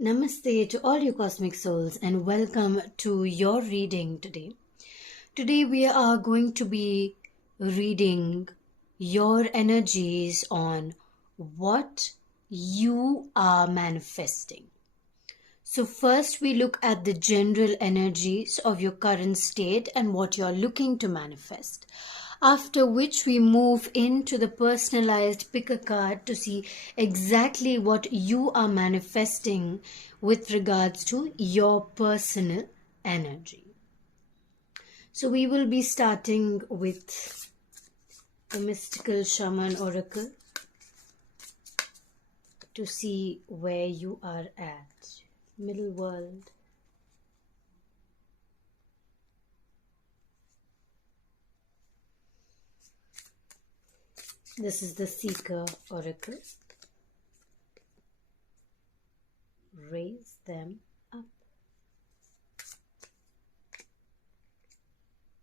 Namaste to all you cosmic souls and welcome to your reading today. Today we are going to be reading your energies on what you are manifesting. So first we look at the general energies of your current state and what you're looking to manifest. After which we move into the personalized pick a card to see exactly what you are manifesting with regards to your personal energy. So we will be starting with the mystical shaman oracle to see where you are at. Middle world. This is the Seeker Oracle. Raise them up.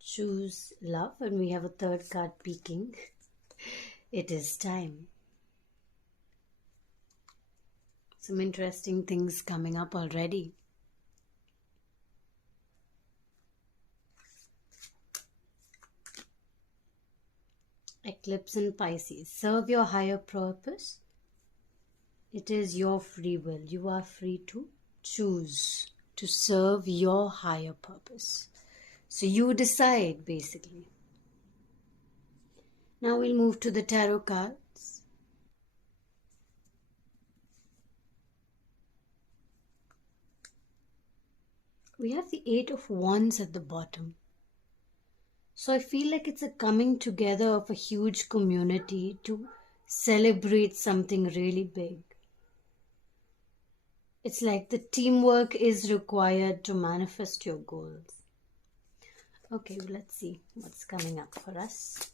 Choose love, and we have a third card peeking. It is time. Some interesting things coming up already. Eclipse in Pisces. Serve your higher purpose. It is your free will. You are free to choose to serve your higher purpose. So you decide, basically. Now we'll move to the tarot cards. We have the Eight of Wands at the bottom. So I feel like it's a coming together of a huge community to celebrate something really big. It's like the teamwork is required to manifest your goals. Okay, well, let's see what's coming up for us.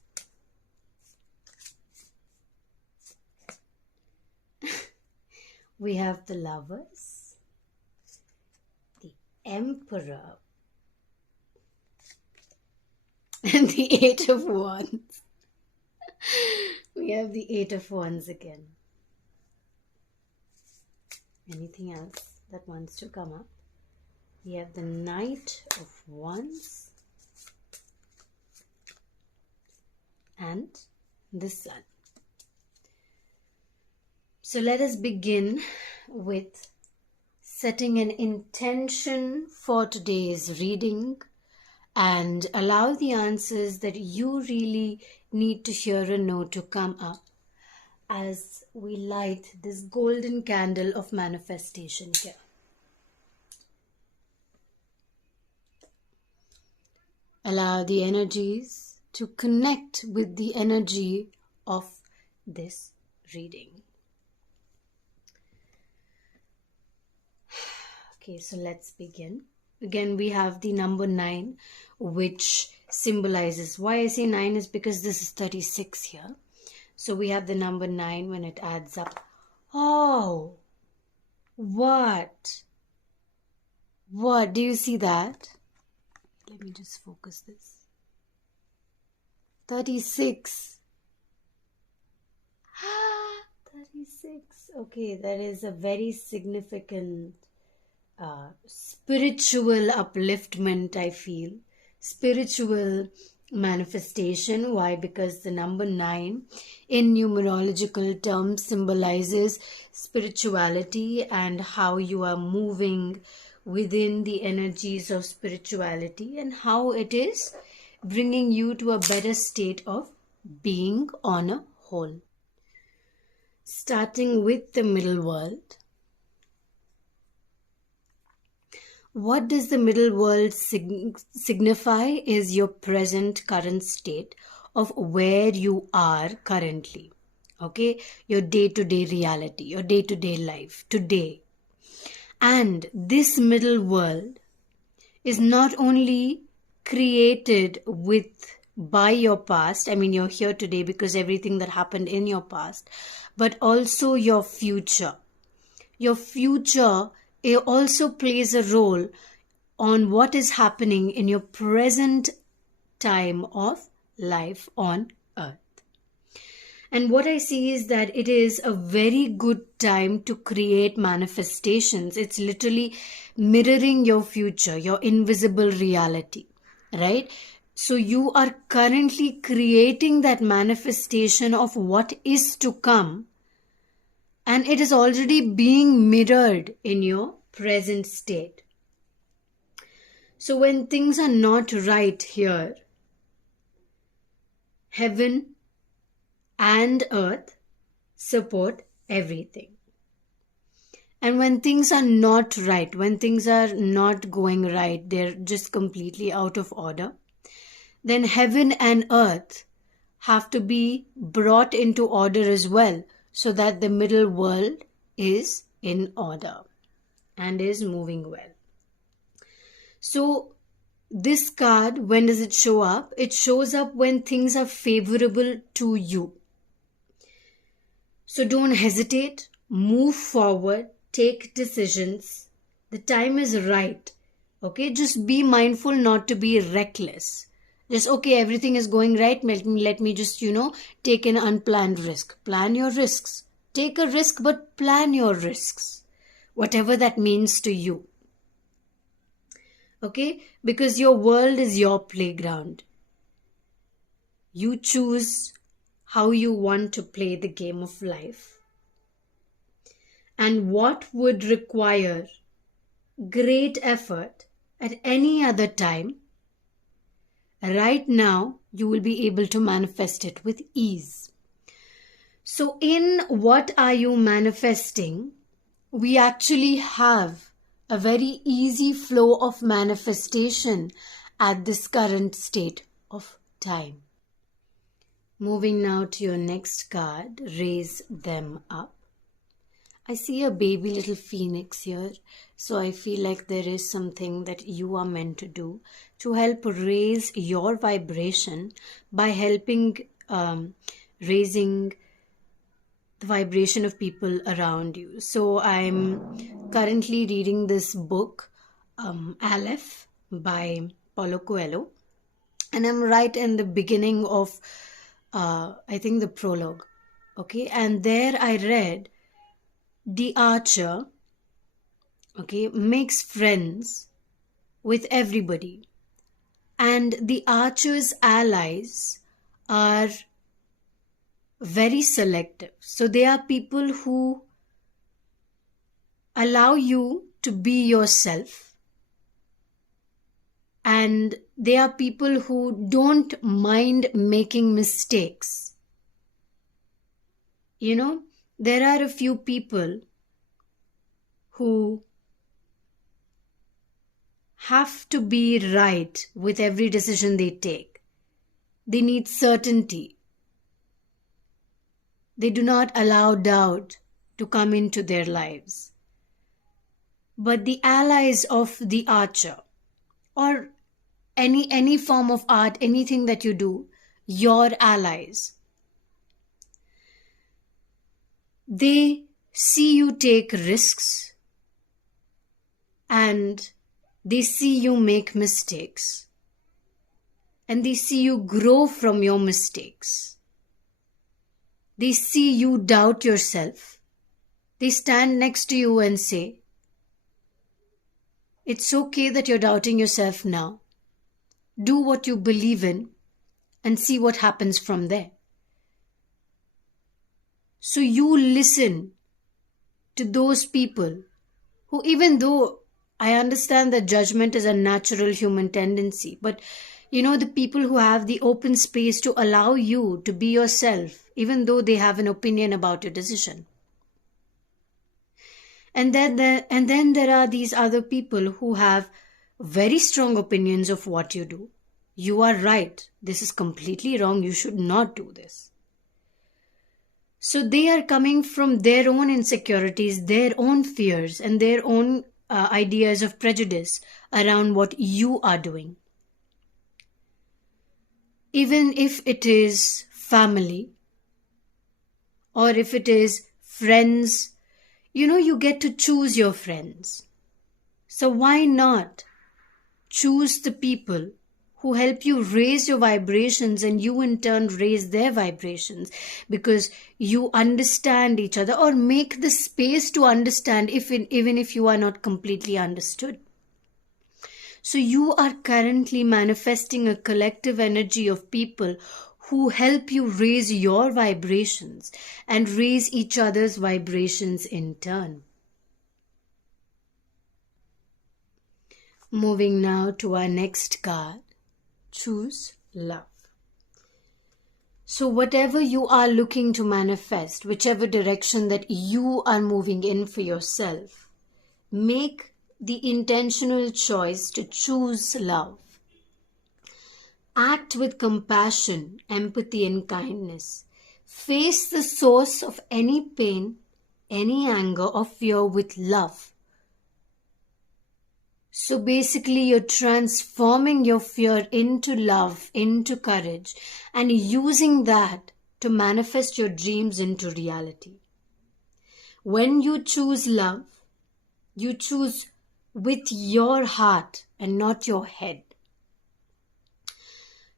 We have the Lovers, the Emperor, and the Eight of Wands. We have the Eight of Wands again. Anything else that wants to come up? We have the Knight of Wands and the Sun. So let us begin with setting an intention for today's reading and allow the answers that you really need to hear and know to come up as we light this golden candle of manifestation here. Allow the energies to connect with the energy of this reading. Okay, so let's begin. Again, we have the number 9, which symbolizes, why I say 9 is because this is 36 here. So we have the number 9 when it adds up. Oh, what? What? Do you see that? Let me just focus this. 36. 36. Okay, that is a very significant spiritual upliftment, I feel. Spiritual manifestation. Why? Because the number 9 in numerological terms symbolizes spirituality and how you are moving within the energies of spirituality and how it is bringing you to a better state of being on a whole. Starting with the middle world. What does the middle world signify is your current state of where you are currently. Okay, your day-to-day reality, your day-to-day life today. And this middle world is not only created by your past, I mean you're here today because everything that happened in your past, but also your future. Your future, it also plays a role on what is happening in your present time of life on earth. And what I see is that it is a very good time to create manifestations. It's literally mirroring your future, your invisible reality, right? So you are currently creating that manifestation of what is to come, and it is already being mirrored in your present state. So when things are not right here, heaven and earth support everything. And when things are not right, when things are not going right, they're just completely out of order, then heaven and earth have to be brought into order as well, so that the middle world is in order and is moving well. So this card, when does it show up? It shows up when things are favorable to you. So don't hesitate, move forward, take decisions. The time is right. Okay, just be mindful not to be reckless. Just, okay, everything is going right. Let me just, take an unplanned risk. Plan your risks. Take a risk, but plan your risks. Whatever that means to you. Okay, because your world is your playground. You choose how you want to play the game of life. And what would require great effort at any other time, right now you will be able to manifest it with ease. So in what are you manifesting, we actually have a very easy flow of manifestation at this current state of time. Moving now to your next card, raise them up. I see a baby little phoenix here, so I feel like there is something that you are meant to do to help raise your vibration by helping raising the vibration of people around you. So I'm currently reading this book, Aleph by Paulo Coelho, and I'm right in the beginning of I think the prologue. Okay, and there I read the archer, okay, makes friends with everybody, and the archer's allies are very selective. So they are people who allow you to be yourself, and they are people who don't mind making mistakes. There are a few people who have to be right with every decision they take. They need certainty. They do not allow doubt to come into their lives. But the allies of the archer, or any form of art, anything that you do, your allies, they see you take risks, and they see you make mistakes, and they see you grow from your mistakes. They see you doubt yourself. They stand next to you and say, it's okay that you're doubting yourself now. Do what you believe in and see what happens from there. So you listen to those people who, even though I understand that judgment is a natural human tendency, but the people who have the open space to allow you to be yourself, even though they have an opinion about your decision. And then there are these other people who have very strong opinions of what you do. You are right. This is completely wrong. You should not do this. So they are coming from their own insecurities, their own fears, and their own ideas of prejudice around what you are doing. Even if it is family, or if it is friends, you get to choose your friends. So why not choose the people who help you raise your vibrations, and you in turn raise their vibrations, because you understand each other, or make the space to understand, even if you are not completely understood. So you are currently manifesting a collective energy of people who help you raise your vibrations and raise each other's vibrations in turn. Moving now to our next card. Choose love. So whatever you are looking to manifest, whichever direction that you are moving in for yourself, make the intentional choice to choose love. Act with compassion, empathy, and kindness. Face the source of any pain, any anger or fear with love. So basically, you're transforming your fear into love, into courage, and using that to manifest your dreams into reality. When you choose love, you choose with your heart and not your head.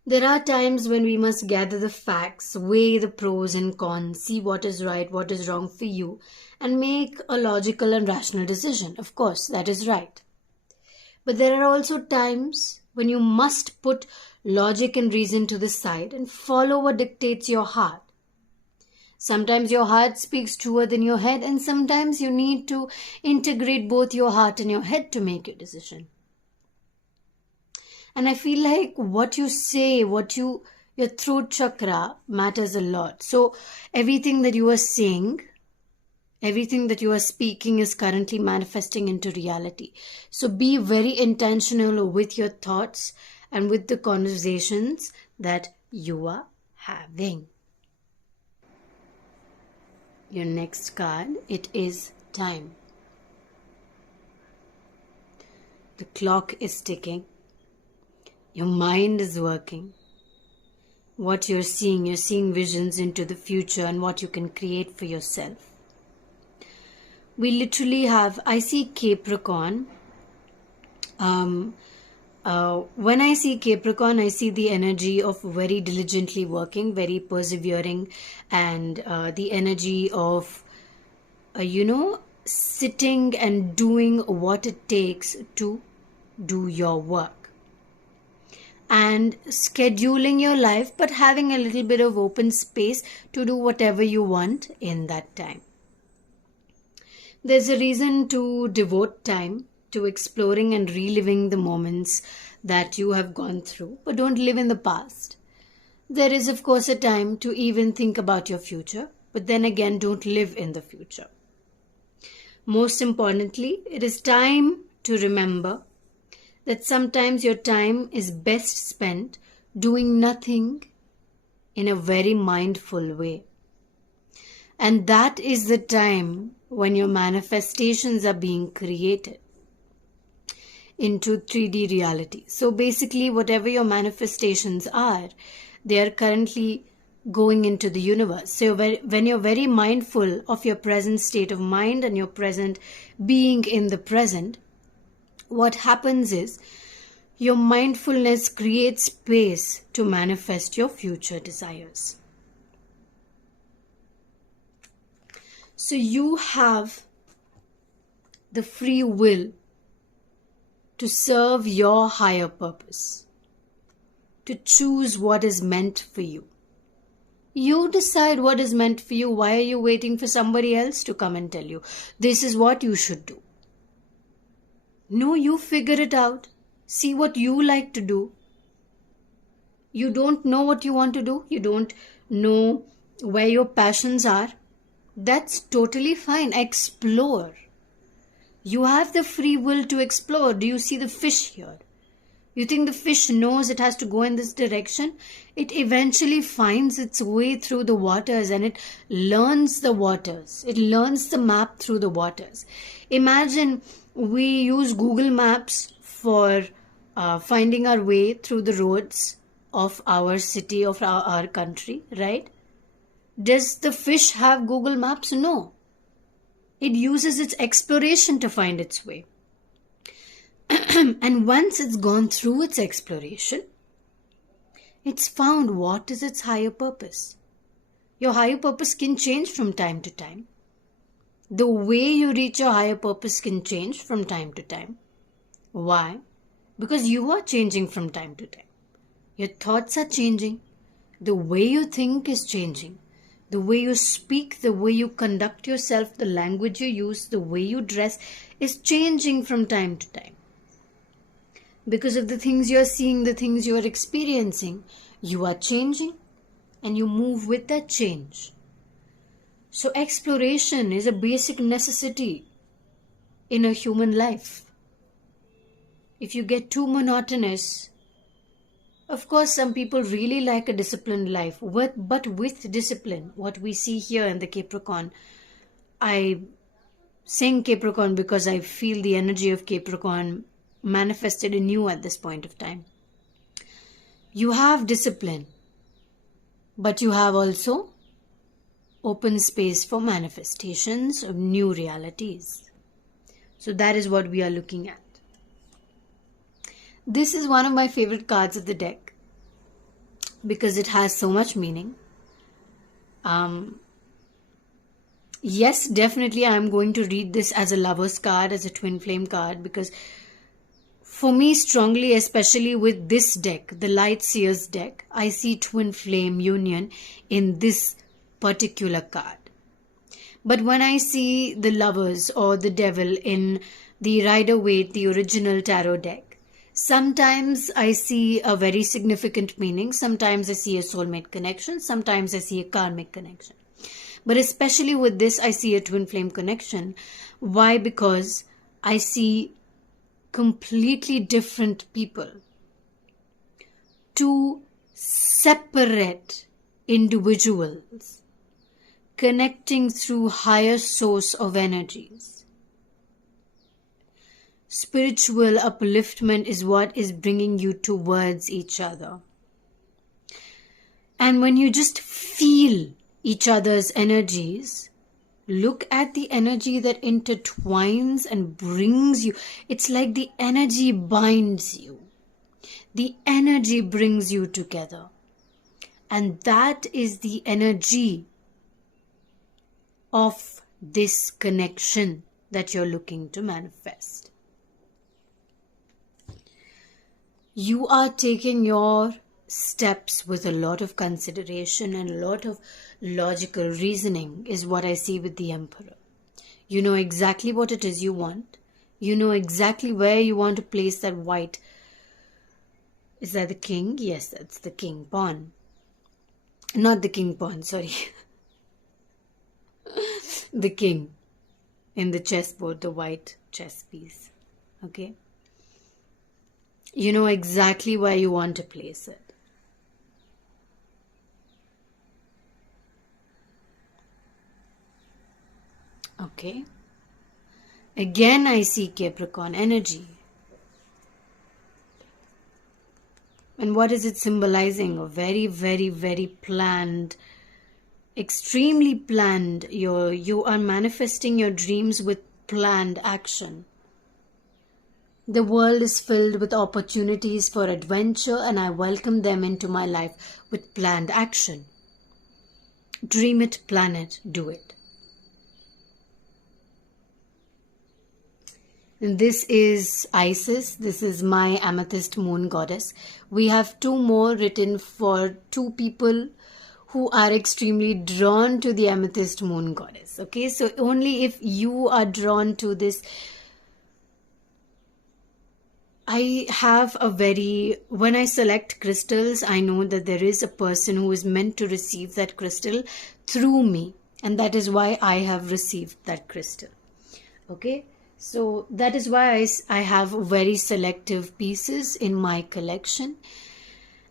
There are times when we must gather the facts, weigh the pros and cons, see what is right, what is wrong for you, and make a logical and rational decision. Of course, that is right. But there are also times when you must put logic and reason to the side and follow what dictates your heart. Sometimes your heart speaks truer than your head, and sometimes you need to integrate both your heart and your head to make your decision. And I feel like what you say, your throat chakra matters a lot. So everything that you are saying, everything that you are speaking is currently manifesting into reality. So be very intentional with your thoughts and with the conversations that you are having. Your next card, it is time. The clock is ticking. Your mind is working. What you're seeing visions into the future and what you can create for yourself. We literally have, I see Capricorn. When I see Capricorn, I see the energy of very diligently working, very persevering, and the energy of, sitting and doing what it takes to do your work. And scheduling your life, but having a little bit of open space to do whatever you want in that time. There's a reason to devote time to exploring and reliving the moments that you have gone through, but don't live in the past. There is, of course, a time to even think about your future, but then again, don't live in the future. Most importantly, it is time to remember that sometimes your time is best spent doing nothing in a very mindful way. And that is the time when your manifestations are being created into 3D reality. So basically, whatever your manifestations are, they are currently going into the universe. So when you're very mindful of your present state of mind and your present being in the present, what happens is your mindfulness creates space to manifest your future desires. So you have the free will to serve your higher purpose, to choose what is meant for you. You decide what is meant for you. Why are you waiting for somebody else to come and tell you, this is what you should do? No, you figure it out. See what you like to do. You don't know what you want to do. You don't know where your passions are. That's totally fine. Explore. You have the free will to explore. Do you see the fish here? You think the fish knows it has to go in this direction? It eventually finds its way through the waters and it learns the waters. It learns the map through the waters. Imagine we use Google Maps for finding our way through the roads of our city, of our country, right? Does the fish have Google Maps? No. It uses its exploration to find its way. And once it's gone through its exploration, It's found what is its higher purpose. Your higher purpose can change from time to time. The way you reach your higher purpose can change from time to time. Why? Because you are changing from time to time. Your thoughts are changing. The way you think is changing. The way you speak, the way you conduct yourself, the language you use, the way you dress is changing from time to time. Because of the things you're seeing, the things you're experiencing, you are changing and you move with that change. So exploration is a basic necessity in a human life. If you get too monotonous, of course, some people really like a disciplined life, but with discipline, what we see here in the Capricorn, I saying Capricorn because I feel the energy of Capricorn manifested in you at this point of time. You have discipline, but you have also open space for manifestations of new realities. So that is what we are looking at. This is one of my favorite cards of the deck because it has so much meaning. Yes, definitely I am going to read this as a lover's card, as a twin flame card, because for me strongly, especially with this deck, the Light Seers deck, I see twin flame union in this particular card. But when I see the Lovers or the Devil in the Rider-Waite, the original tarot deck, sometimes I see a very significant meaning. Sometimes I see a soulmate connection. Sometimes I see a karmic connection. But especially with this, I see a twin flame connection. Why? Because I see completely different people. Two separate individuals connecting through higher source of energies. Spiritual upliftment is what is bringing you towards each other. And when you just feel each other's energies, look at the energy that intertwines and brings you. It's like the energy binds you. The energy brings you together. And that is the energy of this connection that you're looking to manifest. You are taking your steps with a lot of consideration and a lot of logical reasoning is what I see with the Emperor. You know exactly what it is you want. You know exactly where you want to place that white. Is that the king? Yes, that's the king pawn. Not the king pawn, sorry. The king in the chessboard, the white chess piece. Okay? You know exactly where you want to place it. Okay. Again, I see Capricorn energy. And what is it symbolizing? A very, very, very planned, extremely planned. You are manifesting your dreams with planned action. The world is filled with opportunities for adventure and I welcome them into my life with planned action. Dream it, plan it, do it. And this is Isis. This is my amethyst moon goddess. We have two more written for two people who are extremely drawn to the amethyst moon goddess. Okay, so only if you are drawn to this. I have when I select crystals, I know that there is a person who is meant to receive that crystal through me. And that is why I have received that crystal. Okay, so that is why I have very selective pieces in my collection.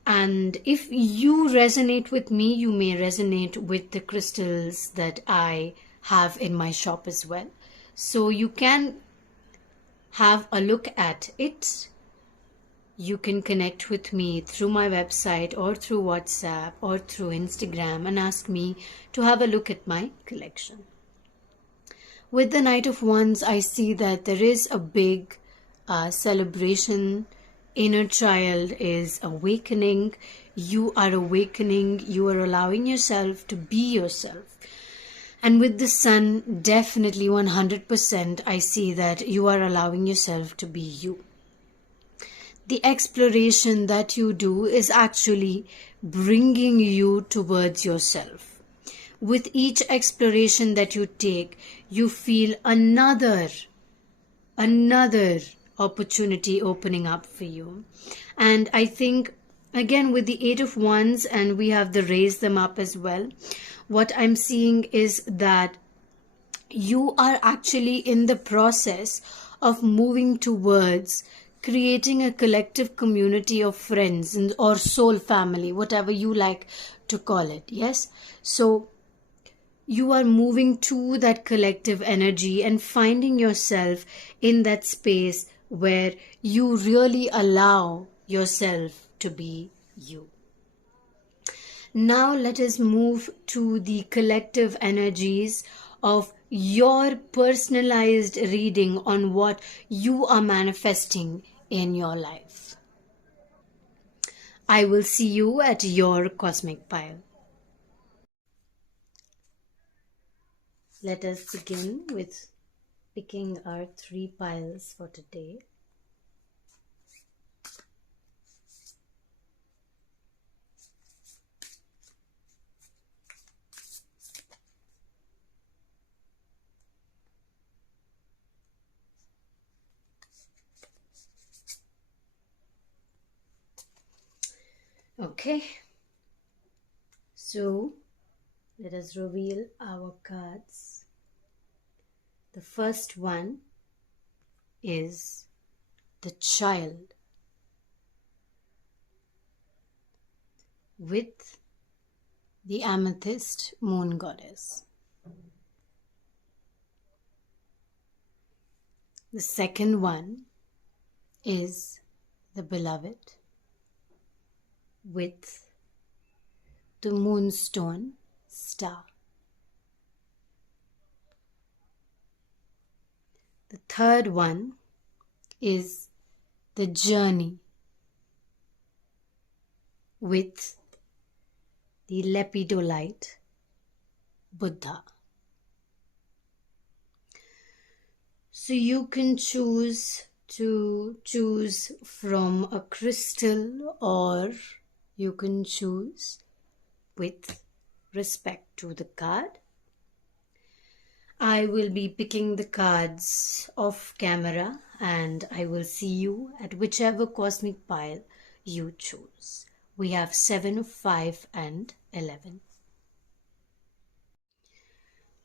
And if you resonate with me, you may resonate with the crystals that I have in my shop as well. So you can have a look at it. You can connect with me through my website or through WhatsApp or through Instagram and ask me to have a look at my collection. With the Knight of Wands, I see that there is a big celebration inner child is awakening. You are awakening. You are allowing yourself to be yourself. And with the sun, definitely 100%, I see that you are allowing yourself to be you. The exploration that you do is actually bringing you towards yourself. With each exploration that you take, you feel another opportunity opening up for you. And I think, again, with the Eight of Wands, and we have the raise them up as well, what I'm seeing is that you are actually in the process of moving towards creating a collective community of friends or soul family, whatever you like to call it. Yes, so you are moving to that collective energy and finding yourself in that space where you really allow yourself to be you. Now let us move to the collective energies of your personalized reading on what you are manifesting in your life. I will see you at your cosmic pile. Let us begin with picking our 3 piles for today. Okay, so let us reveal our cards. The first one is the Child with the Amethyst Moon Goddess. The second one is the Beloved with the Moonstone Star. The third one is the Journey with the Lepidolite Buddha. So you can choose from a crystal, or you can choose with respect to the card. I will be picking the cards off camera, and I will see you at whichever cosmic pile you choose. We have 7, 5 and 11.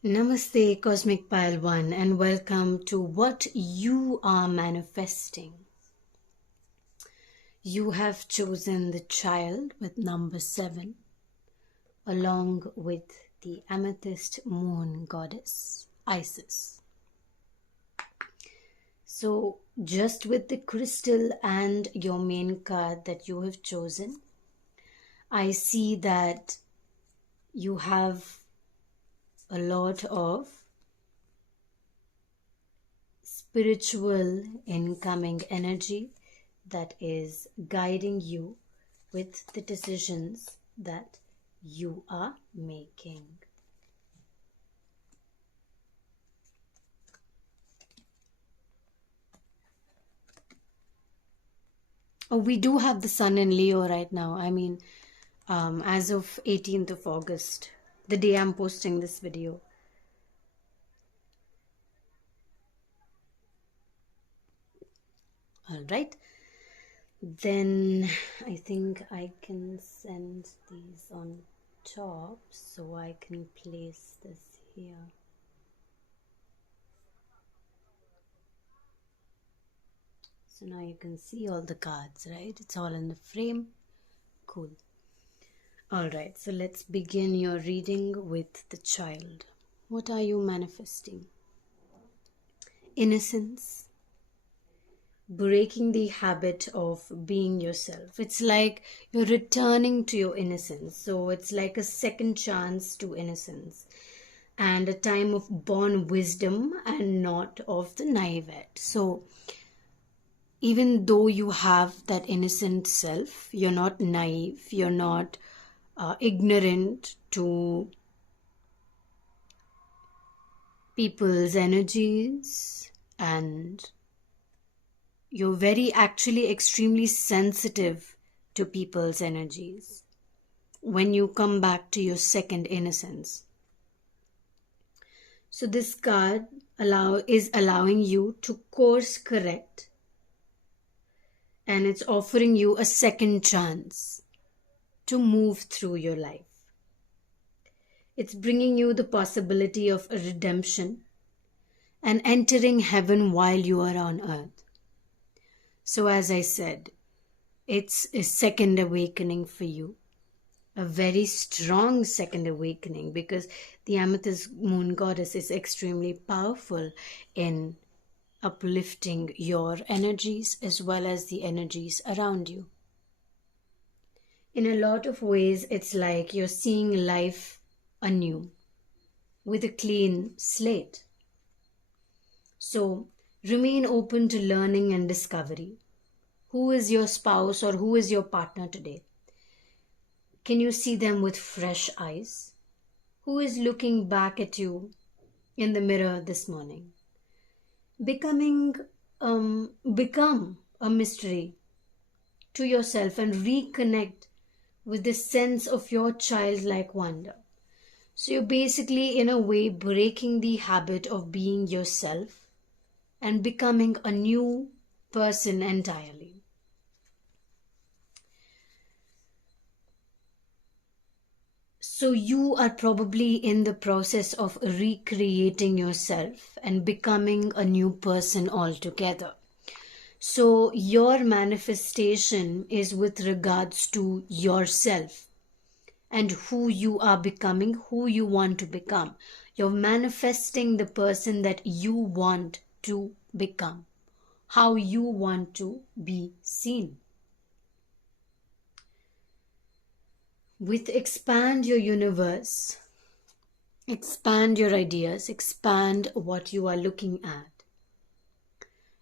Namaste, Cosmic Pile 1, and welcome to what you are manifesting. You have chosen the Child with number 7, along with the Amethyst Moon Goddess, Isis. So, just with the crystal and your main card that you have chosen, I see that you have a lot of spiritual incoming energy that is guiding you with the decisions that you are making. Oh, we do have the sun in Leo right now. I mean, as of 18th of August, the day I'm posting this video. All right. Then I think I can send these on top so I can place this here. So now you can see all the cards, right? It's all in the frame. Cool. All right, so let's begin your reading with the Child. What are you manifesting? Innocence. Breaking the habit of being yourself. It's like you're returning to your innocence. So it's like a second chance to innocence, and a time of born wisdom and not of the naivete. So even though you have that innocent self, you're not naive, you're not ignorant to people's energies, and you're very actually extremely sensitive to people's energies when you come back to your second innocence. So this card is allowing you to course correct, and it's offering you a second chance to move through your life. It's bringing you the possibility of a redemption and entering heaven while you are on earth. So as I said, it's a second awakening for you. A very strong second awakening, because the Amethyst Moon Goddess is extremely powerful in uplifting your energies as well as the energies around you. In a lot of ways, it's like you're seeing life anew with a clean slate. So remain open to learning and discovery. Who is your spouse or who is your partner today? Can you see them with fresh eyes? Who is looking back at you in the mirror this morning? Become a mystery to yourself and reconnect with the sense of your childlike wonder. So you're basically, in a way, breaking the habit of being yourself and becoming a new person entirely. So you are probably in the process of recreating yourself and becoming a new person altogether. So your manifestation is with regards to yourself and who you are becoming, who you want to become. You're manifesting the person that you want to become, how you want to be seen. With expand your universe, expand your ideas, expand what you are looking at.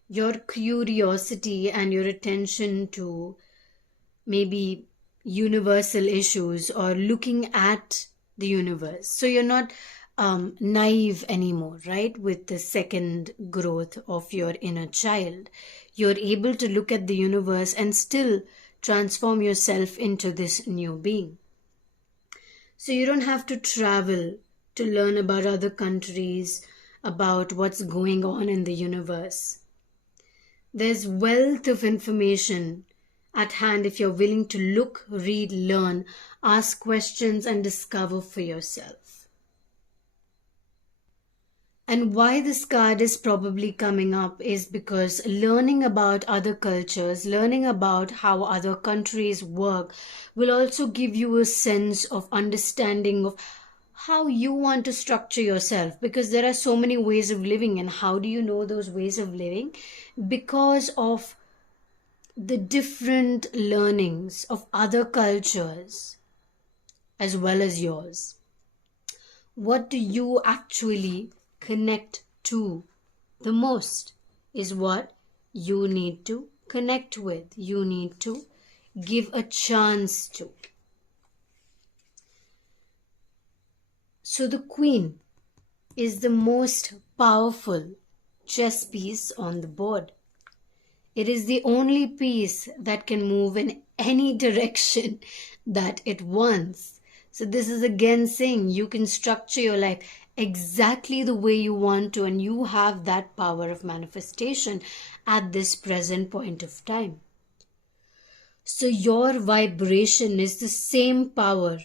Your curiosity and your attention to maybe universal issues or looking at the universe. So you're not naive anymore, right? With the second growth of your inner child, you're able to look at the universe and still transform yourself into this new being. So you don't have to travel to learn about other countries, about what's going on in the universe. There's wealth of information at hand if you're willing to look, read, learn, ask questions, and discover for yourself. And why this card is probably coming up is because learning about other cultures, learning about how other countries work will also give you a sense of understanding of how you want to structure yourself, because there are so many ways of living. And how do you know those ways of living? Because of the different learnings of other cultures as well as yours. What do you actually connect to the most is what you need to connect with, you need to give a chance to. So the Queen is the most powerful chess piece on the board. It is the only piece that can move in any direction that it wants. So this is again saying you can structure your life exactly the way you want to, and you have that power of manifestation at this present point of time. So your vibration is the same power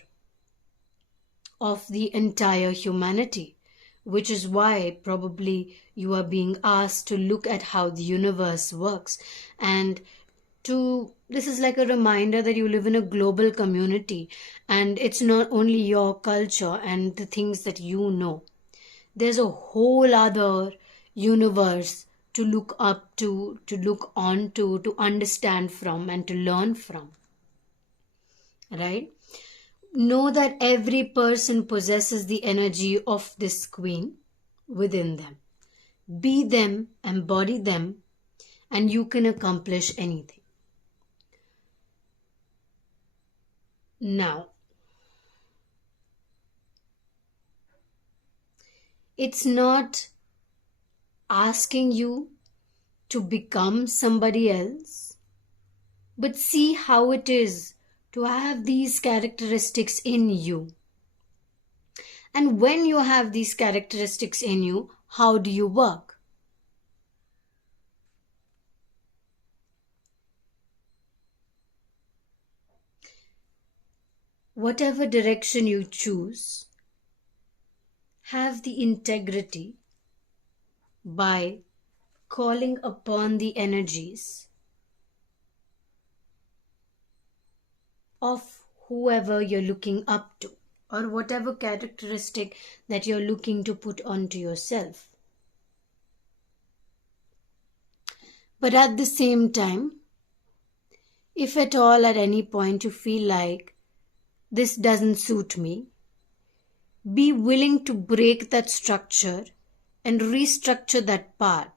of the entire humanity, which is why probably you are being asked to look at how the universe works. And this is like a reminder that you live in a global community, and it's not only your culture and the things that you know. There's a whole other universe to look up to look on to understand from, and to learn from. Right? Know that every person possesses the energy of this Queen within them. Be them, embody them, and you can accomplish anything. Now, it's not asking you to become somebody else, but see how it is to have these characteristics in you. And when you have these characteristics in you, how do you work? Whatever direction you choose, have the integrity by calling upon the energies of whoever you're looking up to, or whatever characteristic that you're looking to put onto yourself. But at the same time, if at all at any point you feel like this doesn't suit me, be willing to break that structure and restructure that part.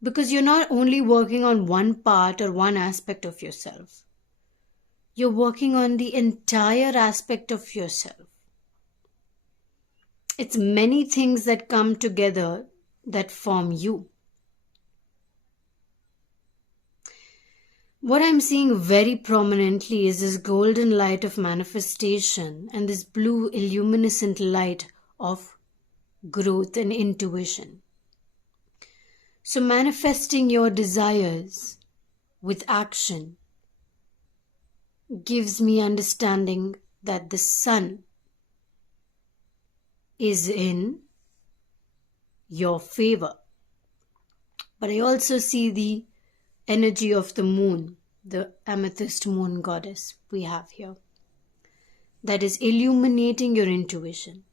Because you're not only working on one part or one aspect of yourself, you're working on the entire aspect of yourself. It's many things that come together that form you. What I'm seeing very prominently is this golden light of manifestation and this blue illuminescent light of growth and intuition. So manifesting your desires with action gives me understanding that the sun is in your favor. But I also see the energy of the moon, the amethyst moon goddess we have here, that is illuminating your intuition.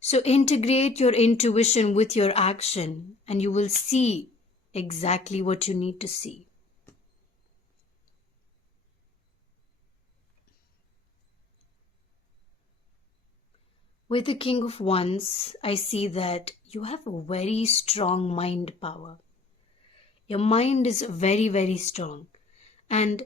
So integrate your intuition with your action and you will see exactly what you need to see. With the King of Wands, I see that you have a very strong mind power. Your mind is very, very strong. And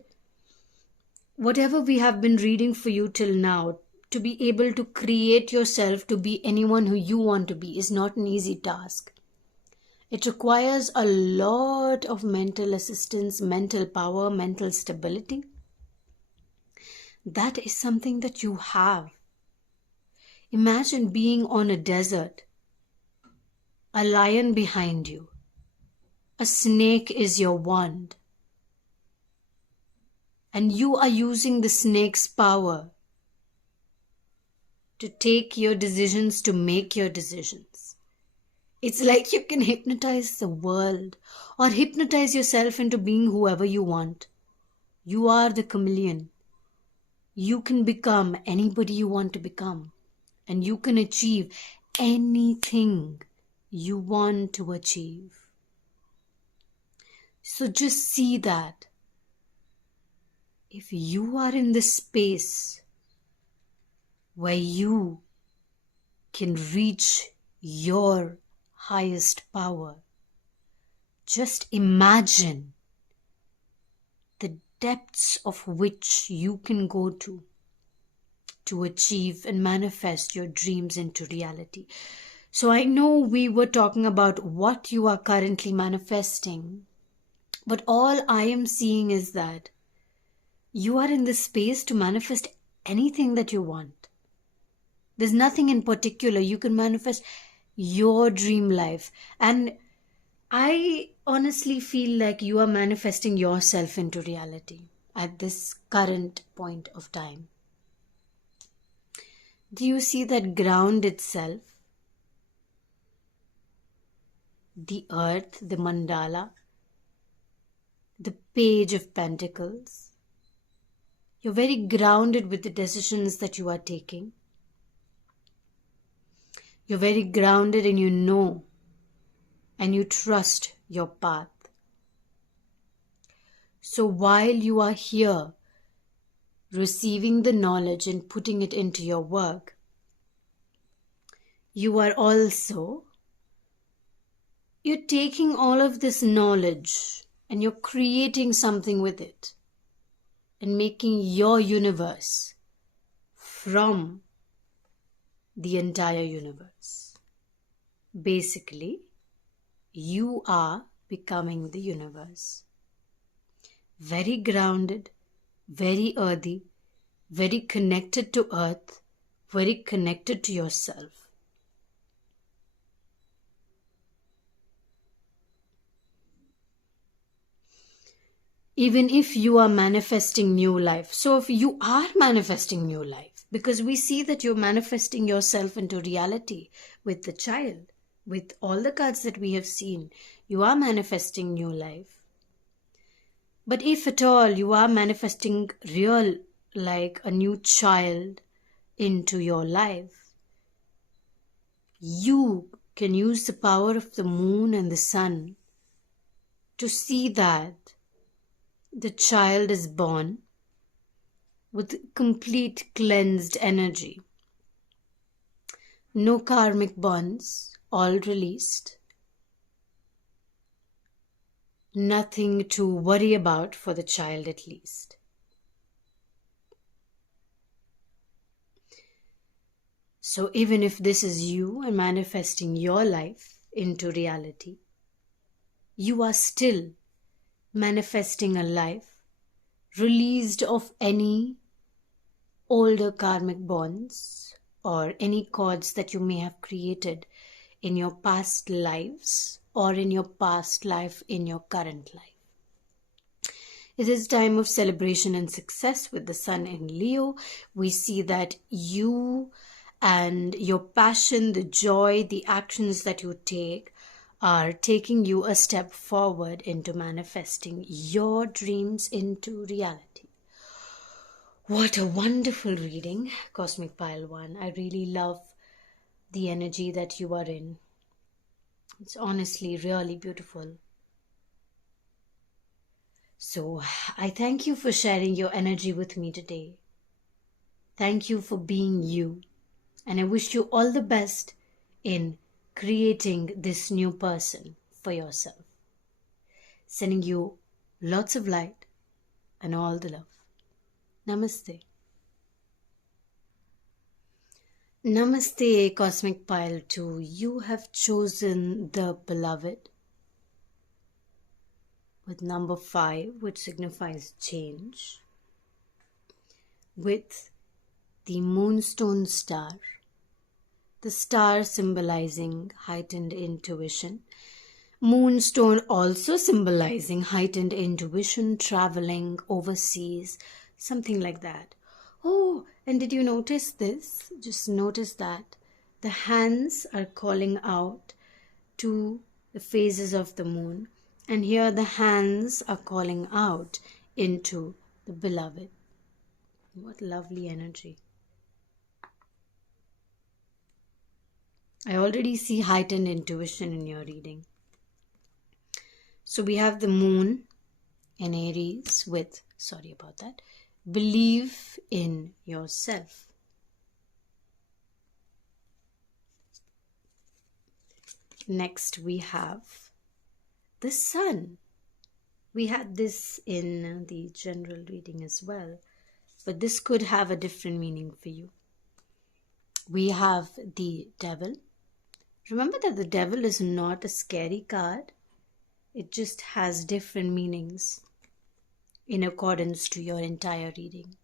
whatever we have been reading for you till now, to be able to create yourself to be anyone who you want to be is not an easy task. It requires a lot of mental assistance, mental power, mental stability. That is something that you have. Imagine being on a desert, a lion behind you. A snake is your wand. And you are using the snake's power to take your decisions, to make your decisions. It's like you can hypnotize the world or hypnotize yourself into being whoever you want. You are the chameleon. You can become anybody you want to become. And you can achieve anything you want to achieve. So just see that if you are in this space where you can reach your highest power, just imagine the depths of which you can go to achieve and manifest your dreams into reality. So I know we were talking about what you are currently manifesting, but all I am seeing is that you are in this space to manifest anything that you want. There's nothing in particular. You can manifest your dream life. And I honestly feel like you are manifesting yourself into reality at this current point of time. Do you see that ground itself? The earth, the mandala, the page of pentacles. You're very grounded with the decisions that you are taking. You're very grounded and you know and you trust your path. So while you are here receiving the knowledge and putting it into your work, you are also You're taking all of this knowledge and you're creating something with it and making your universe from the entire universe. Basically, you are becoming the universe. Very grounded, very earthy, very connected to earth, very connected to yourself. Even if you are manifesting new life. So if you are manifesting new life, because we see that you're manifesting yourself into reality with the child, with all the cards that we have seen, you are manifesting new life. But if at all you are manifesting real, like a new child into your life, you can use the power of the moon and the sun to see that the child is born with complete cleansed energy. No karmic bonds, all released. Nothing to worry about for the child at least. So even if this is you and manifesting your life into reality, you are still manifesting a life released of any older karmic bonds or any cords that you may have created in your past lives or in your past life in your current life. It is time of celebration and success with the sun in Leo. We see that you and your passion, the joy, the actions that you take are taking you a step forward into manifesting your dreams into reality. What a wonderful reading, Cosmic Pile 1. I really love the energy that you are in. It's honestly really beautiful. So I thank you for sharing your energy with me today. Thank you for being you. And I wish you all the best in creating this new person for yourself. Sending you lots of light and all the love. Namaste. Namaste, Cosmic Pile 2. You have chosen the beloved with number 5, which signifies change, with the moonstone star, the star symbolizing heightened intuition, moonstone also symbolizing heightened intuition, traveling overseas, something like that. Oh, and did you notice this? Just notice that the hands are calling out to the phases of the moon, and here the hands are calling out into the beloved. What lovely energy. I already see heightened intuition in your reading. So we have the moon in Aries with, believe in yourself. Next we have the sun. We had this in the general reading as well, but this could have a different meaning for you. We have the devil. Remember that the devil is not a scary card. It just has different meanings in accordance to your entire reading.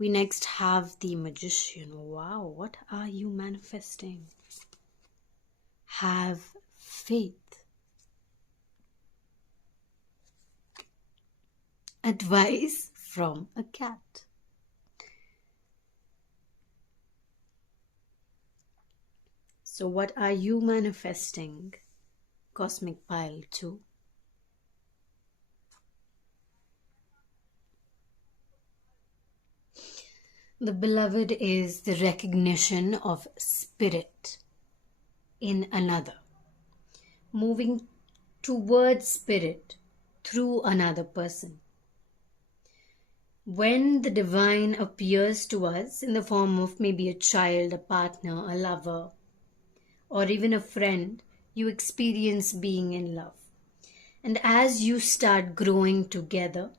We next have the magician. Wow, what are you manifesting? Have faith. Advice from a cat. So what are you manifesting, Cosmic Pile 2? The beloved is the recognition of spirit in another. Moving towards spirit through another person. When the divine appears to us in the form of maybe a child, a partner, a lover, or even a friend, you experience being in love. And as you start growing together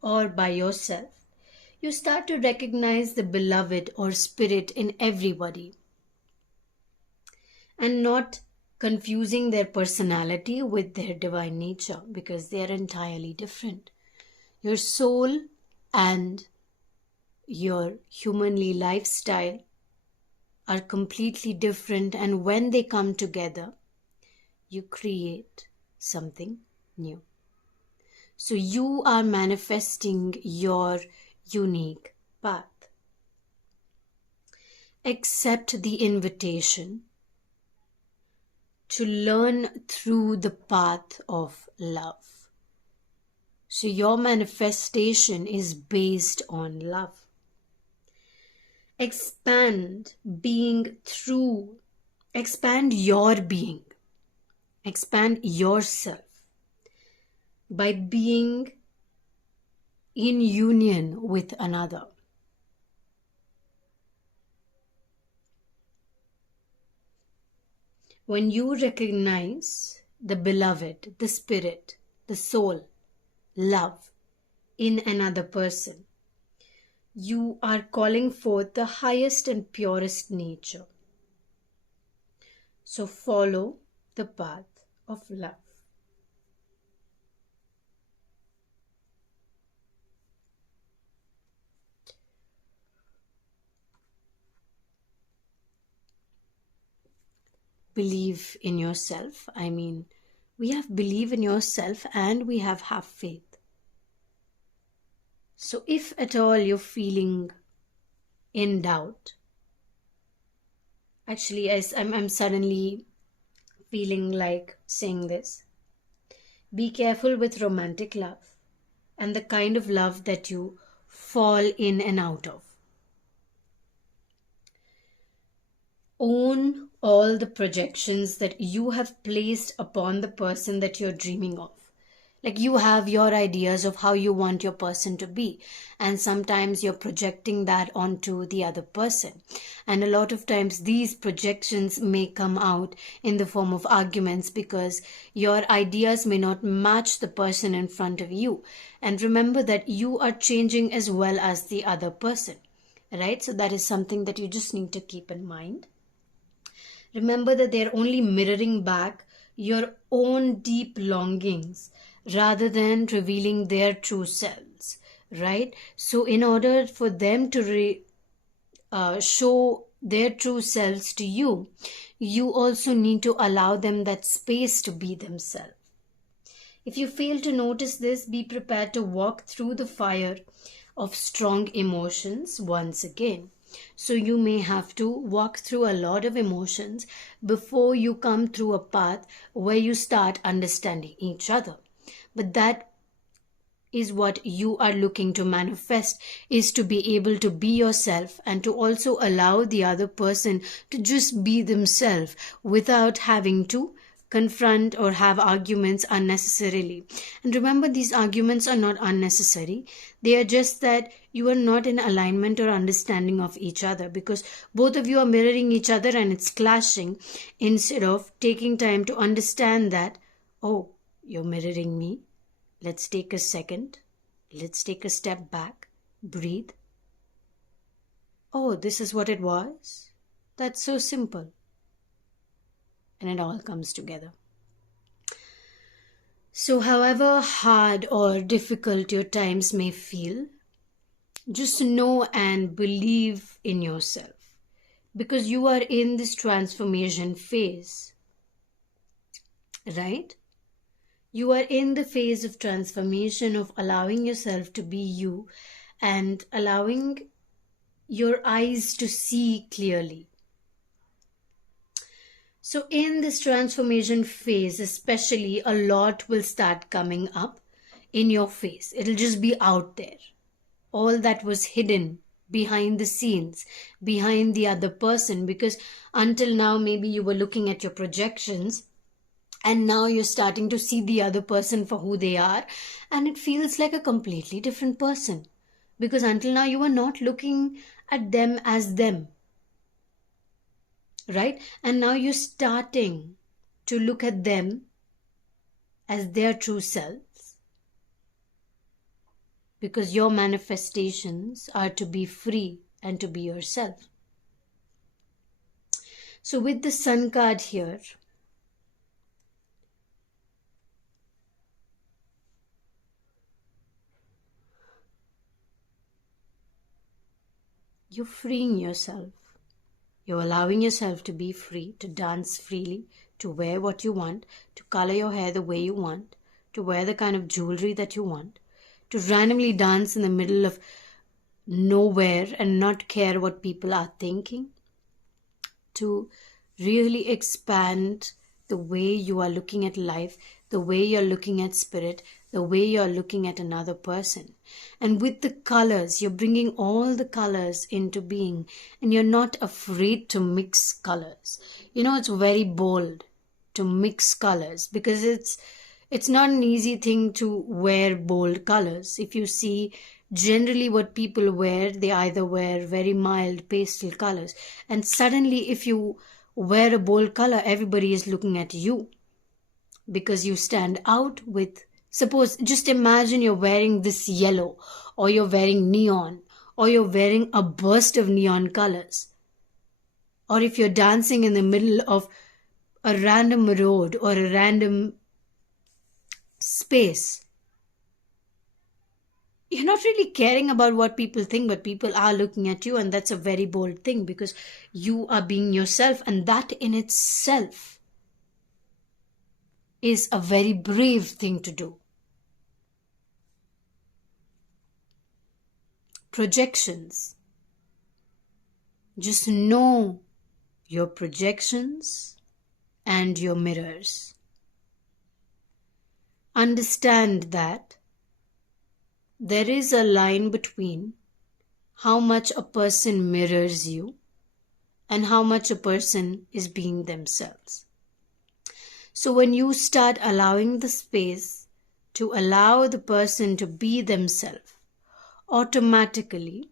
or by yourself, you start to recognize the beloved or spirit in everybody and not confusing their personality with their divine nature, because they are entirely different. Your soul and your humanly lifestyle are completely different, and when they come together, you create something new. So you are manifesting your unique path. Accept the invitation to learn through the path of love. So your manifestation is based on love. Expand your being, expand yourself by being in union with another. When you recognize the beloved, the spirit, the soul, love in another person, you are calling forth the highest and purest nature. So follow the path of love. Believe in yourself. We have believe in yourself and we have faith. So if at all you're feeling in doubt, actually I'm suddenly feeling like saying this. Be careful with romantic love and the kind of love that you fall in and out of. Own all the projections that you have placed upon the person that you're dreaming of. Like, you have your ideas of how you want your person to be, and sometimes you're projecting that onto the other person. And a lot of times these projections may come out in the form of arguments because your ideas may not match the person in front of you. And remember that you are changing as well as the other person, right? So that is something that you just need to keep in mind. Remember that they're only mirroring back your own deep longings rather than revealing their true selves, right? So in order for them to show their true selves to you, you also need to allow them that space to be themselves. If you fail to notice this, be prepared to walk through the fire of strong emotions once again. So you may have to walk through a lot of emotions before you come through a path where you start understanding each other. But that is what you are looking to manifest, is to be able to be yourself and to also allow the other person to just be themselves without having to confront or have arguments unnecessarily. And remember, these arguments are not unnecessary. They are just that you are not in alignment or understanding of each other, because both of you are mirroring each other and it's clashing, instead of taking time to understand that, oh, you're mirroring me. Let's take a second. Let's take a step back. Breathe. Oh, this is what it was? That's so simple. And it all comes together. So however hard or difficult your times may feel, just know and believe in yourself, because you are in this transformation phase, right? You are in the phase of transformation, of allowing yourself to be you and allowing your eyes to see clearly. So in this transformation phase, especially, a lot will start coming up in your face. It'll just be out there. All that was hidden behind the scenes, behind the other person, because until now, maybe you were looking at your projections and now you're starting to see the other person for who they are, and it feels like a completely different person, because until now you were not looking at them as them. Right? And now you're starting to look at them as their true selves, because your manifestations are to be free and to be yourself. So with the Sun card here, you're freeing yourself. You're allowing yourself to be free, to dance freely, to wear what you want, to color your hair the way you want, to wear the kind of jewelry that you want, to randomly dance in the middle of nowhere and not care what people are thinking, to really expand the way you are looking at life, the way you're looking at spirit, the way you're looking at another person. And with the colors, you're bringing all the colors into being, and you're not afraid to mix colors. It's very bold to mix colors, because it's not an easy thing to wear bold colors. If you see generally what people wear, they either wear very mild pastel colors, and suddenly if you wear a bold color, everybody is looking at you because you stand out with, suppose, just imagine you're wearing this yellow, or you're wearing neon, or you're wearing a burst of neon colors, or if you're dancing in the middle of a random road or a random space. You're not really caring about what people think, but people are looking at you, and that's a very bold thing, because you are being yourself, and that in itself is a very brave thing to do. Projections. Just know your projections and your mirrors. Understand that there is a line between how much a person mirrors you and how much a person is being themselves. So when you start allowing the space to allow the person to be themselves, automatically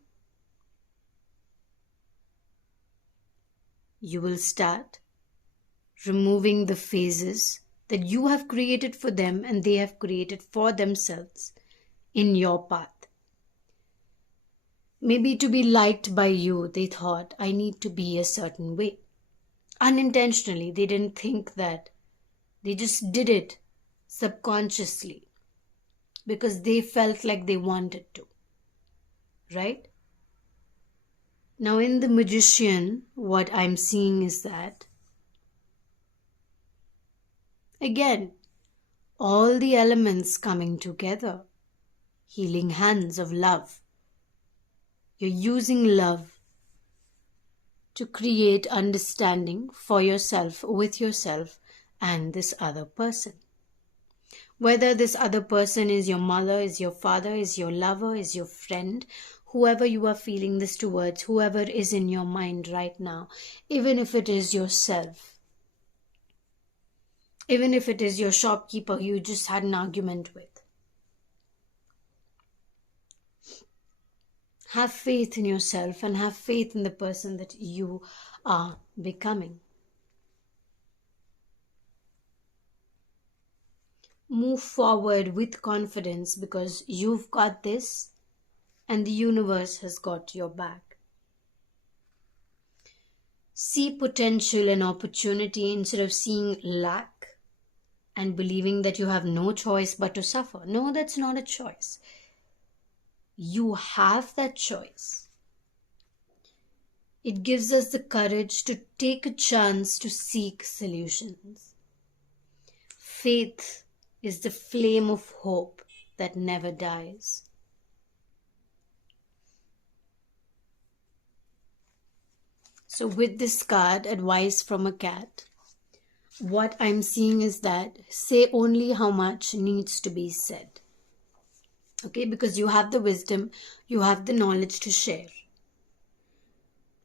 you will start removing the phases that you have created for them and they have created for themselves in your path. Maybe to be liked by you, they thought, I need to be a certain way. Unintentionally, they didn't think that. They just did it subconsciously because they felt like they wanted to. Right? Now in the Magician, what I'm seeing is that, again, all the elements coming together. Healing hands of love. You're using love to create understanding for yourself, with yourself, and this other person. Whether this other person is your mother, is your father, is your lover, is your friend, whoever you are feeling this towards, whoever is in your mind right now, even if it is yourself, even if it is your shopkeeper you just had an argument with. Have faith in yourself and have faith in the person that you are becoming. Move forward with confidence, because you've got this and the universe has got your back. See potential and opportunity instead of seeing lack and believing that you have no choice but to suffer. No, that's not a choice. You have that choice. It gives us the courage to take a chance to seek solutions. Faith is the flame of hope that never dies. So with this card, Advice from a Cat, what I'm seeing is that say only how much needs to be said. Okay, because you have the wisdom, you have the knowledge to share.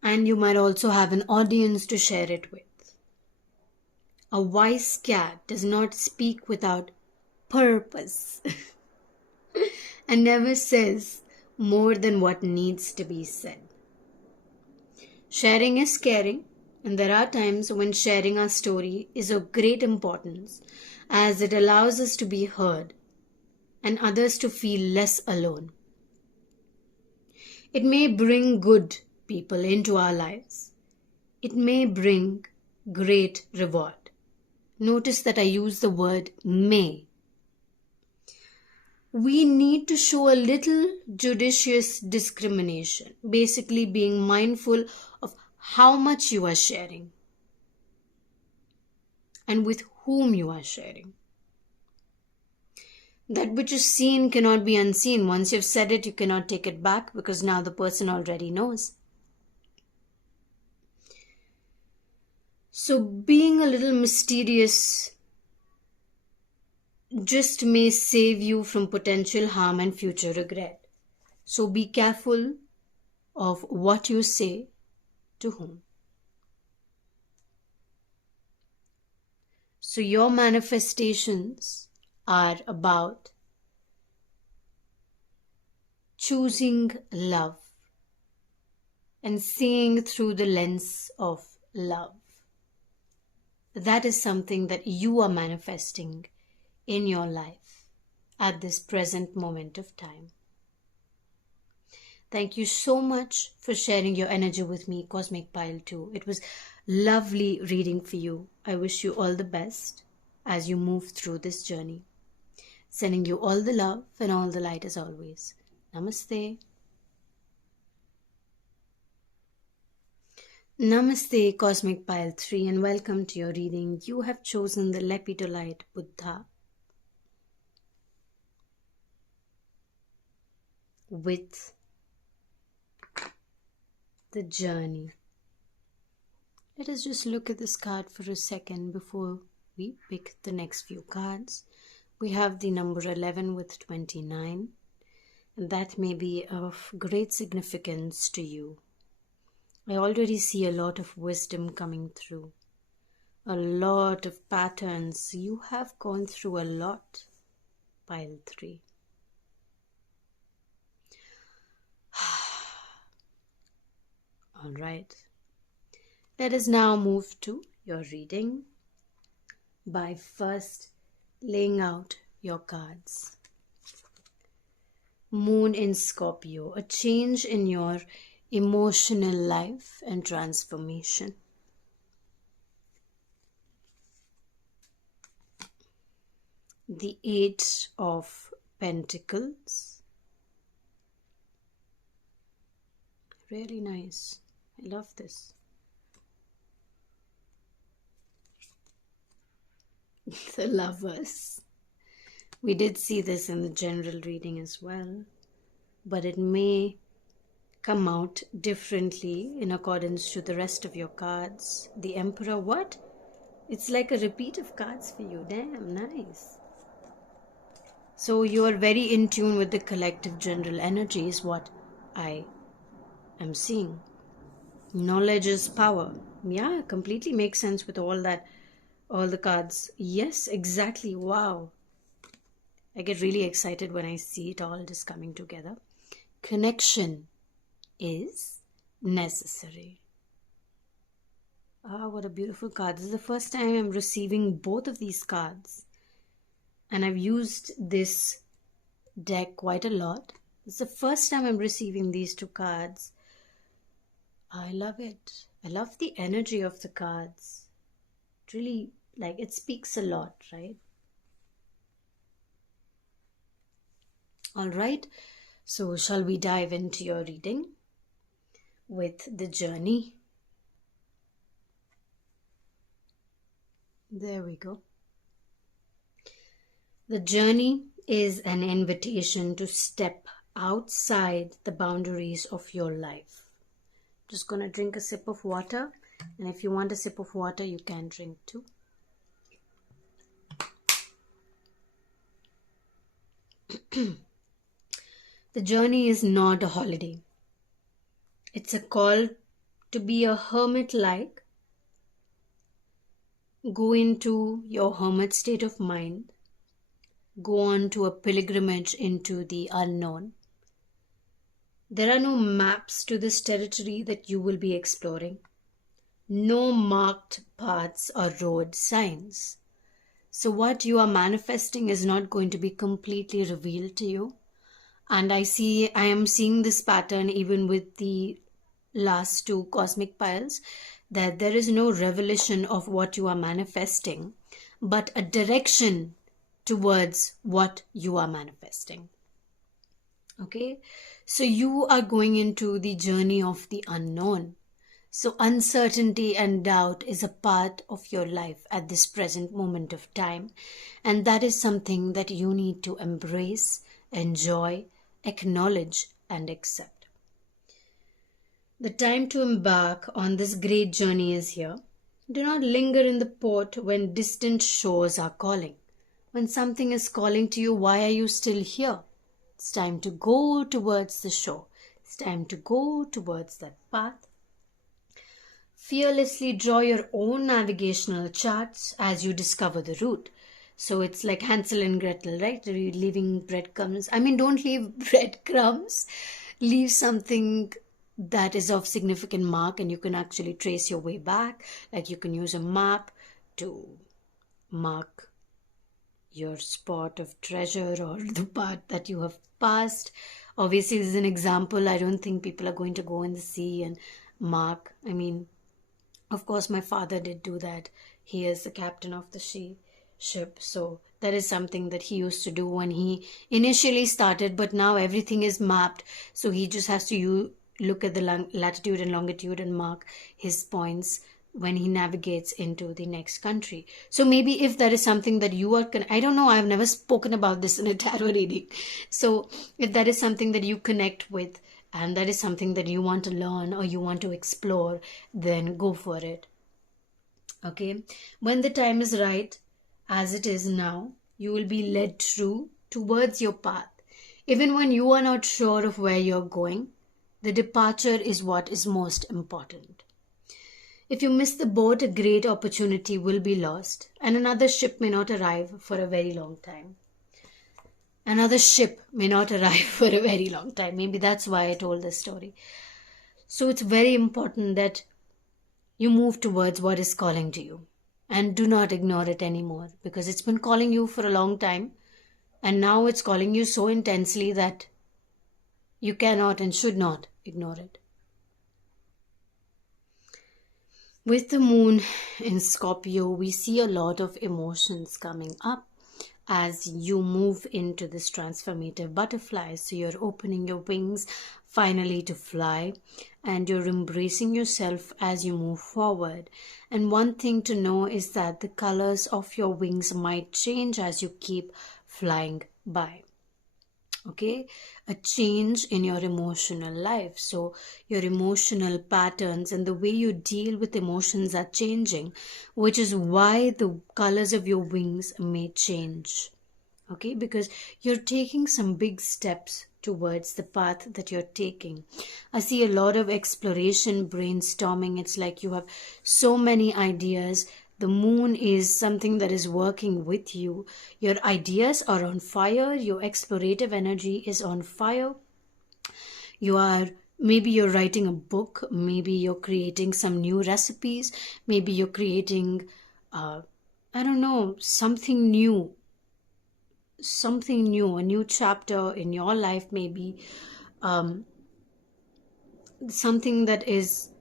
And you might also have an audience to share it with. A wise cat does not speak without purpose and never says more than what needs to be said. Sharing is caring. And there are times when sharing our story is of great importance, as it allows us to be heard and others to feel less alone. It may bring good people into our lives. It may bring great reward. Notice that I use the word may. We need to show a little judicious discrimination, basically being mindful of how much you are sharing and with whom you are sharing. That which is seen cannot be unseen. Once you've said it, you cannot take it back because now the person already knows. So being a little mysterious just may save you from potential harm and future regret. So be careful of what you say to whom. So your manifestations are about choosing love and seeing through the lens of love. That is something that you are manifesting in your life at this present moment of time. Thank you so much for sharing your energy with me, Cosmic Pile 2. It was lovely reading for you. I wish you all the best as you move through this journey. Sending you all the love and all the light as always. Namaste. Namaste, Cosmic Pile 3, and welcome to your reading. You have chosen the Lepidolite Buddha with the journey. Let us just look at this card for a second before we pick the next few cards. We have the number 11 with 29, and that may be of great significance to you. I already see a lot of wisdom coming through, a lot of patterns. You have gone through a lot, Pile 3. All right. Let us now move to your reading by first laying out your cards. Moon in Scorpio, a change in your emotional life and transformation. The Eight of Pentacles. Really nice. I love this. The Lovers. We did see this in the general reading as well, but it may come out differently in accordance to the rest of your cards. The Emperor, what? It's like a repeat of cards for you. Damn, nice. So you are very in tune with the collective general energy is what I am seeing. Knowledge is power. Yeah, completely makes sense with all that, all the cards. Yes, exactly. Wow. I get really excited when I see it all just coming together. Connection is necessary. Ah, what a beautiful card. This is the first time I'm receiving both of these cards. And I've used this deck quite a lot. It's the first time I'm receiving these two cards. I love it. I love the energy of the cards. It really, like, it speaks a lot, right? All right. So shall we dive into your reading with the journey? There we go. The journey is an invitation to step outside the boundaries of your life. Just gonna drink a sip of water, and if you want a sip of water, you can drink too. The journey is not a holiday. It's a call to be a hermit-like. Go into your hermit state of mind. Go on to a pilgrimage into the unknown. There are no maps to this territory that you will be exploring. no marked paths or road signs. So what you are manifesting is not going to be completely revealed to you. And I am seeing this pattern even with the last two cosmic piles, that there is no revelation of what you are manifesting, but a direction towards what you are manifesting. Okay, so you are going into the journey of the unknown. So uncertainty and doubt is a part of your life at this present moment of time, and that is something that you need to embrace, enjoy, acknowledge, and accept. The time to embark on this great journey is here. Do not linger in the port when distant shores are calling. When something is calling to you, why are you still here? It's time to go towards the shore. It's time to go towards that path. Fearlessly draw your own navigational charts as you discover the route. So it's like Hansel and Gretel, right? Leaving breadcrumbs. I mean, don't leave breadcrumbs. Leave something that is of significant mark, and you can actually trace your way back. Like you can use a map to mark your spot of treasure or the part that you have passed. Obviously, this is an example. I don't think people are going to go in the sea and mark. I mean, of course, my father did do that. He is the captain of the ship. So that is something that he used to do when he initially started. But now everything is mapped. So he just has to look at the latitude and longitude and mark his points when he navigates into the next country. So maybe if that is something that you are, I don't know, I've never spoken about this in a tarot reading. So if that is something that you connect with, and that is something that you want to learn or you want to explore, then go for it. Okay? When the time is right, as it is now, you will be led through towards your path. Even when you are not sure of where you're going, the departure is what is most important. If you miss the boat, a great opportunity will be lost, and another ship may not arrive for a very long time. Another ship may not arrive for a very long time. Maybe that's why I told this story. So it's very important that you move towards what is calling to you, and do not ignore it anymore, because it's been calling you for a long time, and now it's calling you so intensely that you cannot and should not ignore it. With the moon in Scorpio, we see a lot of emotions coming up as you move into this transformative butterfly. So you're opening your wings finally to fly, and you're embracing yourself as you move forward. And one thing to know is that the colors of your wings might change as you keep flying by. Okay, a change in your emotional life. So your emotional patterns and the way you deal with emotions are changing, which is why the colors of your wings may change. Okay, because you're taking some big steps towards the path that you're taking. I see a lot of exploration, brainstorming. It's like you have so many ideas. The moon is something that is working with you. Your ideas are on fire. Your explorative energy is on fire. Maybe you're writing a book. Maybe you're creating some new recipes. Maybe you're creating, I don't know, something new, a new chapter in your life. Maybe something that is,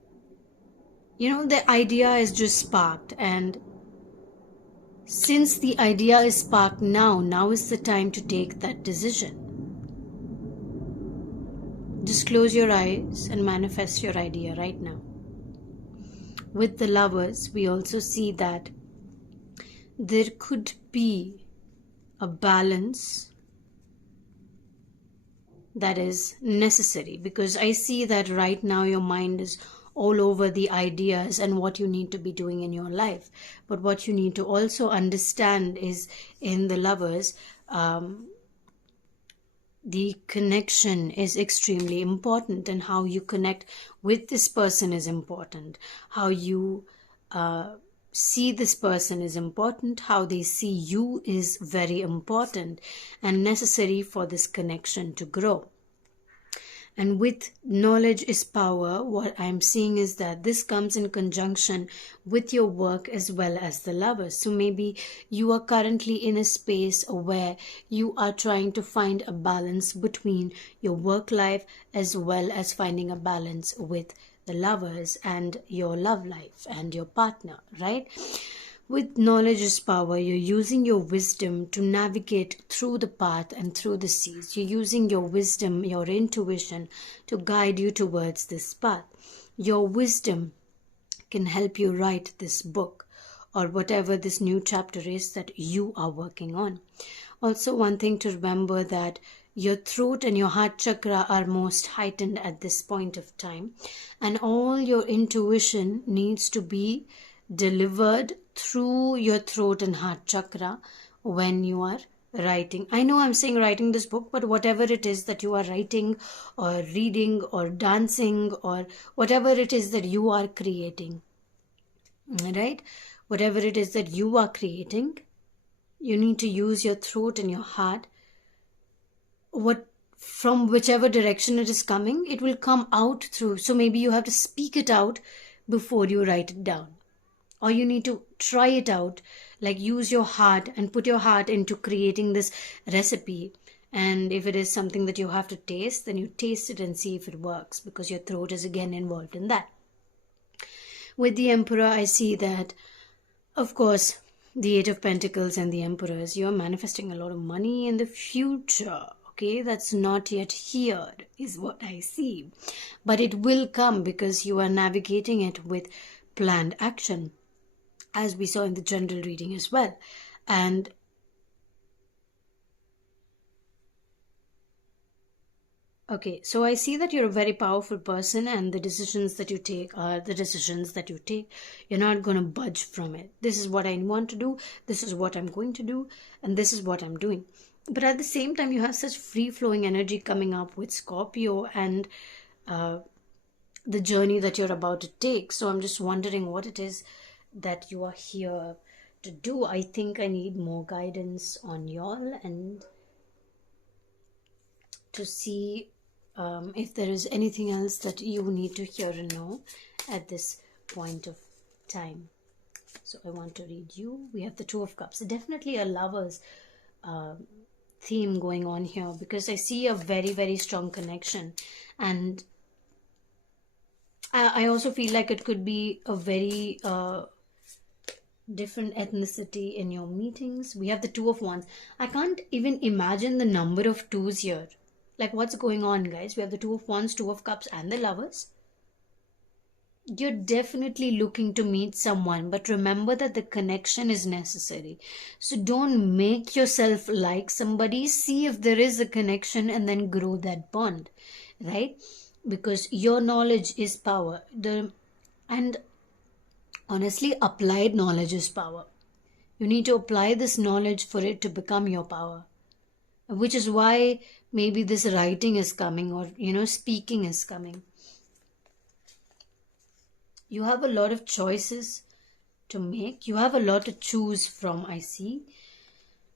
the idea is just sparked, and since the idea is sparked, now is the time to take that decision. Just close your eyes and manifest your idea right now. With the Lovers, we also see that there could be a balance that is necessary, because I see that right now your mind is all over the ideas and what you need to be doing in your life. But what you need to also understand is, in the Lovers, the connection is extremely important, and how you connect with this person is important. How you see this person is important. How they see you is very important and necessary for this connection to grow. And with knowledge is power, what I'm seeing is that this comes in conjunction with your work as well as the lovers. So maybe you are currently in a space where you are trying to find a balance between your work life as well as finding a balance with the lovers and your love life and your partner, right? With knowledge is power. You're using your wisdom to navigate through the path and through the seas. You're using your wisdom, your intuition to guide you towards this path. Your wisdom can help you write this book or whatever this new chapter is that you are working on. Also, one thing to remember that your throat and your heart chakra are most heightened at this point of time, and all your intuition needs to be delivered through your throat and heart chakra when you are writing. I know I'm saying writing this book, but whatever it is that you are writing or reading or dancing or whatever it is that you are creating, right? Whatever it is that you are creating, you need to use your throat and your heart. What from whichever direction it is coming, it will come out through. So maybe you have to speak it out before you write it down, or you need to try it out, like use your heart and put your heart into creating this recipe. And if it is something that you have to taste, then you taste it and see if it works, because your throat is again involved in that. With the Emperor, I see that, of course, the Eight of Pentacles and the Emperors, you're manifesting a lot of money in the future. Okay, that's not yet here, is what I see. But it will come because you are navigating it with planned action, as we saw in the general reading as well. And okay, so I see that you're a very powerful person, and the decisions that you take are the decisions that you take. You're not going to budge from it. This is what I want to do, this is what I'm going to do, and this is what I'm doing. But at the same time, you have such free-flowing energy coming up with Scorpio and the journey that you're about to take. So I'm just wondering what it is that you are here to do. I think I need more guidance on y'all, and to see if there is anything else that you need to hear and know at this point of time. So I want to read you. We have the Two of Cups. Definitely a lover's theme going on here, because I see a very, very strong connection. And I also feel like it could be a very different ethnicity in your meetings. We have the Two of Wands. I can't even imagine the number of twos here. Like, what's going on, guys? We have the Two of Wands, Two of Cups, and the Lovers. You're definitely looking to meet someone, but remember that the connection is necessary. So don't make yourself like somebody. See if there is a connection and then grow that bond, right? Because your knowledge is power. And honestly, applied knowledge is power. You need to apply this knowledge for it to become your power, which is why maybe this writing is coming, or speaking is coming. You have a lot of choices to make. You have a lot to choose from, I see.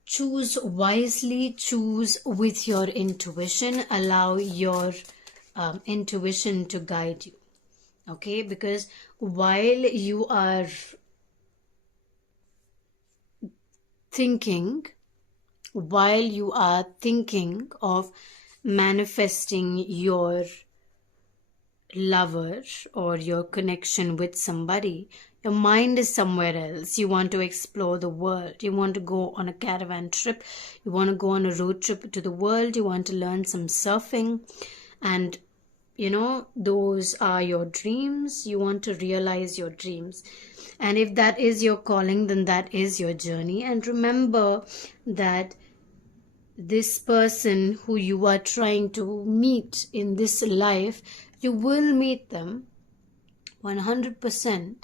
Choose wisely, choose with your intuition. Allow your intuition to guide you. Okay, because while you are thinking of manifesting your lover or your connection with somebody, your mind is somewhere else. You want to explore the world. You want to go on a caravan trip. You want to go on a road trip to the world. You want to learn some surfing. And those are your dreams. You want to realize your dreams. And if that is your calling, then that is your journey. And remember that this person who you are trying to meet in this life, you will meet them 100%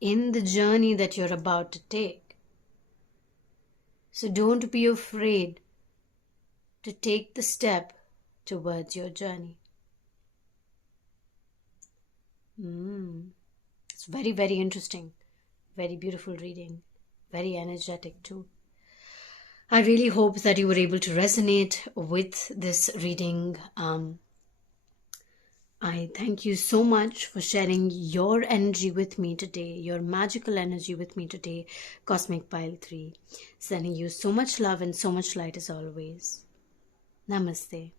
in the journey that you're about to take. So don't be afraid to take the step towards your journey. It's very, very interesting. Very beautiful reading. Very energetic too. I really hope that you were able to resonate with this reading. I thank you so much for sharing your energy with me today, your magical energy with me today, Cosmic Pile 3. Sending you so much love and so much light as always. Namaste.